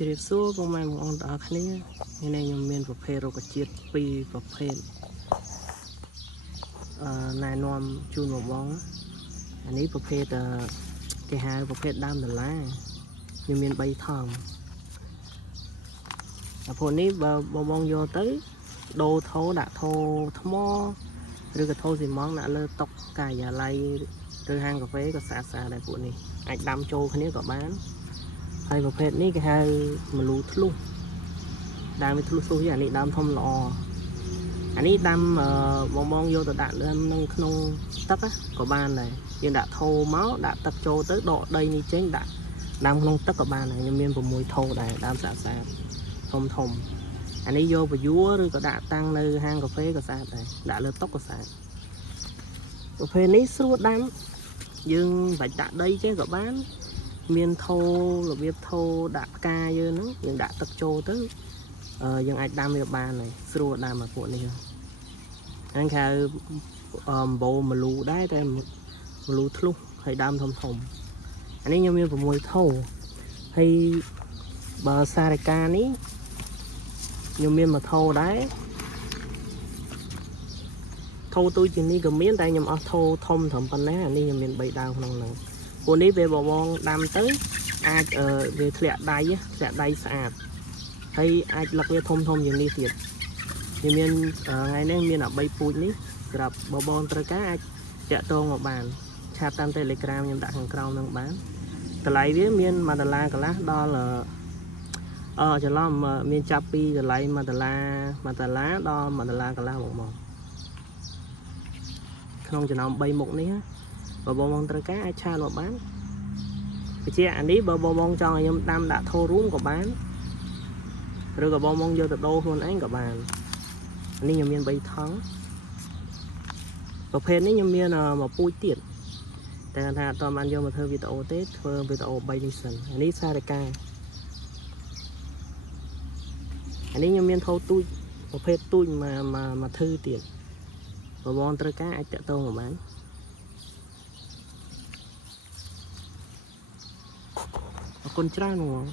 ជម្រាបសួរបងប្អូនទាំងអស់គ្នាថ្ងៃនេះខ្ញុំមានប្រភេទរុក្ខជាតិពីរប្រភេទណែនាំជូនបងអានេះប្រភេទគេហៅប្រភេទដើមដុល្លារខ្ញុំមាន3ថង់តែពួកនេះបើបងយកទៅដូរថោដាក់ថោថ្មឬក៏ថោស៊ីម៉ង់ដាក់លើតុការិយាល័យឬហាងកាហ្វេក៏ស្អាតៗដែរពួកនេះអាចដាំចូលគ្នាក៏បានហើយប្រភេទនេះគេហៅម្លូធ្លុះដើមវាធ្លុះអានេះដើមធំល្អអានេះដាំបងយកទៅដាក់លើក្នុងទឹកក៏បានដែរយើងដាក់ថោមកដាក់ទឹកចូលទៅដកដីនេះចេញដាក់ដាំក្នុងទឹកក៏បានដែរខ្ញុំមាន6ថោដែរដើមស្អាតធំអានេះយកប្រយួរឬក៏ដាក់តាំងនៅហាងកាហ្វេក៏ស្អាតដែរដាក់លើតុក៏ស្អាតប្រភេទនេះស្រួលដាំយើងបាច់ដាក់ដីចេះក៏បានមានថោរបៀបថោដាក់ផ្កាយើងហ្នឹងយើងដាក់ទឹកចូលទៅយើងអាចដាំវាបានហើយស្រួលដាំមកពួកនេះហ្នឹងគេហៅអំបោម្លូដែរតែម្លូធ្លុះហើយដើមធំអានេះខ្ញុំមាន6ថោហើយបើសារ៉ាកានេះខ្ញុំមាន1ថោដែរថោទូជាងនេះក៏មានតែខ្ញុំអស់ថោធំត្រឹមប៉ុណ្ណាអានេះខ្ញុំមាន3ដើមក្នុងហ្នឹងពួកនេះពេលបងដាំទៅអាចវាធ្លាក់ដៃស្អាតហើយអាចលឹកវាធំជាងនេះទៀតខ្ញុំមានថ្ងៃនេះមាន13ពូជនេះសម្រាប់បងត្រូវការអាចតាក់ទងមកបានឆាតតាម Telegram ខ្ញុំដាក់ខាងក្រោមនឹងបានតម្លៃវាមាន$1កន្លះដល់ច្រឡំមានចាប់ពីតម្លៃ$1ដល់$1កន្លះមកក្នុងចំណោម3មុខនេះបើបងត្រូវការអាចឆាតមកបានវិជាអានេះបើបងចង់ឲ្យខ្ញុំដាំដាក់ថោរួមក៏បានឬក៏បងយកទៅដូរខ្លួនឯងក៏បាននេះខ្ញុំមាន3ថង់ប្រភេទនេះខ្ញុំមាន1ពូជទៀតតែថាអត់បានយកមកធ្វើវីដេអូទេធ្វើវីដេអូ3នេះសិនអានេះសារ៉ាកាអានេះខ្ញុំមានថោទូចប្រភេទទូចមកធ្វើទៀតបងត្រូវការអាចតាក់ទងមកបានអរគុណច្រើនបង